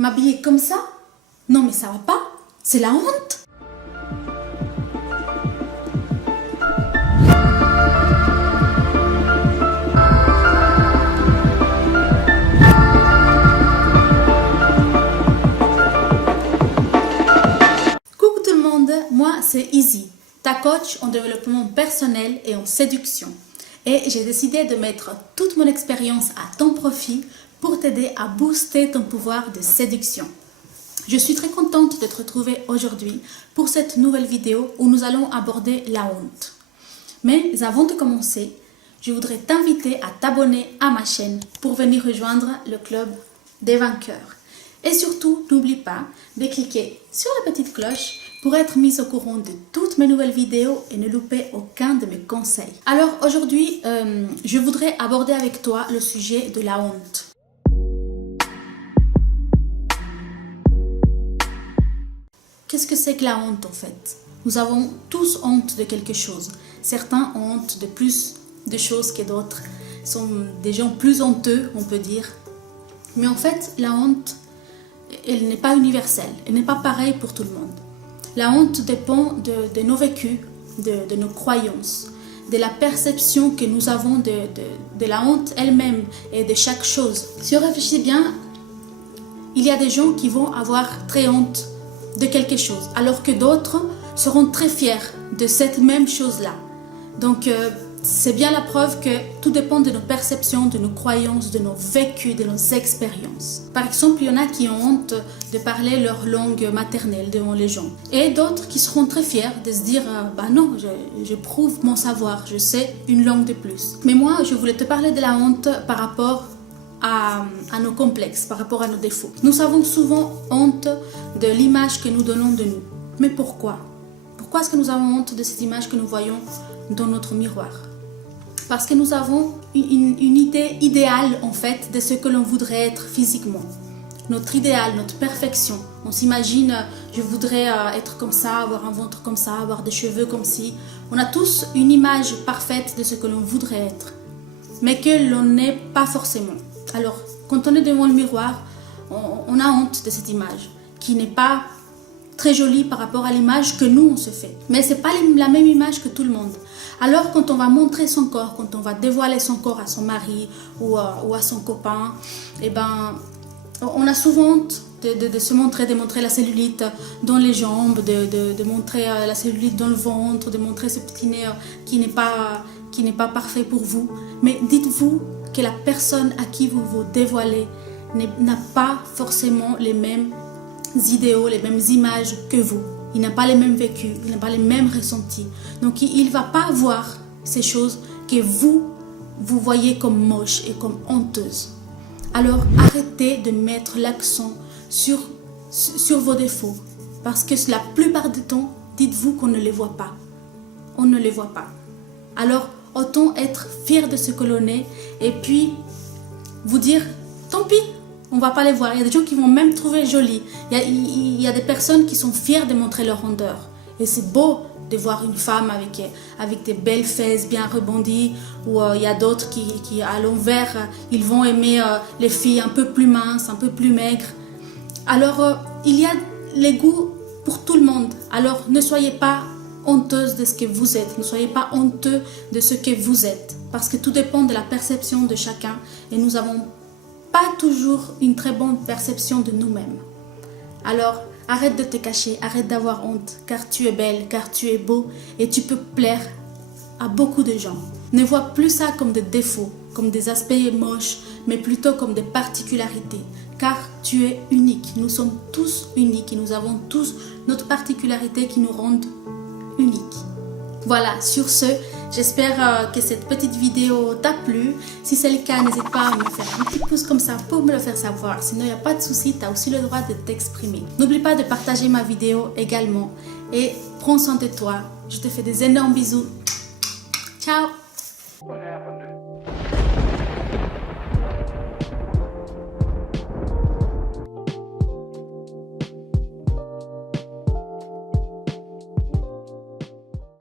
M'habiller comme ça? Non mais ça va pas, c'est la honte. Coucou tout le monde, moi c'est Izzy, ta coach en développement personnel et en séduction. Et j'ai décidé de mettre toute mon expérience à ton profit pour t'aider à booster ton pouvoir de séduction. Je suis très contente de te retrouver aujourd'hui pour cette nouvelle vidéo où nous allons aborder la honte. Mais avant de commencer, je voudrais t'inviter à t'abonner à ma chaîne pour venir rejoindre le club des vainqueurs. Et surtout, n'oublie pas de cliquer sur la petite cloche pour être mise au courant de toutes mes nouvelles vidéos et ne louper aucun de mes conseils. Alors aujourd'hui, je voudrais aborder avec toi le sujet de la honte. Qu'est-ce que c'est que la honte en fait? Nous avons tous honte de quelque chose. Certains ont honte de plus de choses que d'autres. Sont des gens plus honteux, on peut dire. Mais en fait, la honte, elle n'est pas universelle. Elle n'est pas pareille pour tout le monde. La honte dépend de nos vécus, de nos croyances, de la perception que nous avons de la honte elle-même et de chaque chose. Si on réfléchit bien, il y a des gens qui vont avoir très honte de quelque chose, alors que d'autres seront très fiers de cette même chose-là. Donc, c'est bien la preuve que tout dépend de nos perceptions, de nos croyances, de nos vécus, de nos expériences. Par exemple, il y en a qui ont honte de parler leur langue maternelle devant les gens. Et d'autres qui seront très fiers de se dire « bah non, je prouve mon savoir, je sais une langue de plus ». Mais moi, je voulais te parler de la honte par rapport à nos complexes, par rapport à nos défauts. Nous avons souvent honte de l'image que nous donnons de nous. Mais pourquoi? Pourquoi est-ce que nous avons honte de cette image que nous voyons dans notre miroir? Parce que nous avons une idée idéale en fait de ce que l'on voudrait être physiquement. Notre idéal, notre perfection. On s'imagine, je voudrais être comme ça, avoir un ventre comme ça, avoir des cheveux comme ci. On a tous une image parfaite de ce que l'on voudrait être, mais que l'on n'est pas forcément. Alors, quand on est devant le miroir, on a honte de cette image, qui n'est pas très jolie par rapport à l'image que nous, on se fait. Mais ce n'est pas la même image que tout le monde. Alors, quand on va montrer son corps, quand on va dévoiler son corps à son mari ou à son copain, eh ben, on a souvent honte de se montrer, de montrer la cellulite dans les jambes, de montrer la cellulite dans le ventre, de montrer ce petit nez qui n'est pas parfait pour vous. Mais dites-vous que la personne à qui vous vous dévoilez n'a pas forcément les mêmes idéaux, les mêmes images que vous. Il n'a pas les mêmes vécus, il n'a pas les mêmes ressentis. Donc il ne va pas voir ces choses que vous voyez comme moches et comme honteuses. Alors arrêtez de mettre l'accent sur vos défauts. Parce que la plupart du temps, dites-vous qu'on ne les voit pas. On ne les voit pas. Alors autant être fier de ce que l'on est et puis vous dire tant pis, on ne va pas les voir. Il y a des gens qui vont même trouver joli. Il y a des personnes qui sont fières de montrer leur rondeur. Et c'est beau de voir une femme avec des belles fesses bien rebondies. Ou il y a d'autres qui à l'envers, ils vont aimer les filles un peu plus minces, un peu plus maigres. Alors, il y a les goûts pour tout le monde. Alors, ne soyez pas honteuse de ce que vous êtes. Ne soyez pas honteux de ce que vous êtes. Parce que tout dépend de la perception de chacun. Et nous n'avons pas toujours une très bonne perception de nous-mêmes. Alors, arrête de te cacher, arrête d'avoir honte, car tu es belle, car tu es beau et tu peux plaire à beaucoup de gens. Ne vois plus ça comme des défauts, comme des aspects moches, mais plutôt comme des particularités, car tu es unique. Nous sommes tous uniques et nous avons tous notre particularité qui nous rendent uniques. Voilà, sur ce, j'espère que cette petite vidéo t'a plu. Si c'est le cas, n'hésite pas à me faire un petit pouce comme ça pour me le faire savoir. Sinon, il n'y a pas de souci, tu as aussi le droit de t'exprimer. N'oublie pas de partager ma vidéo également. Et prends soin de toi. Je te fais des énormes bisous. Ciao!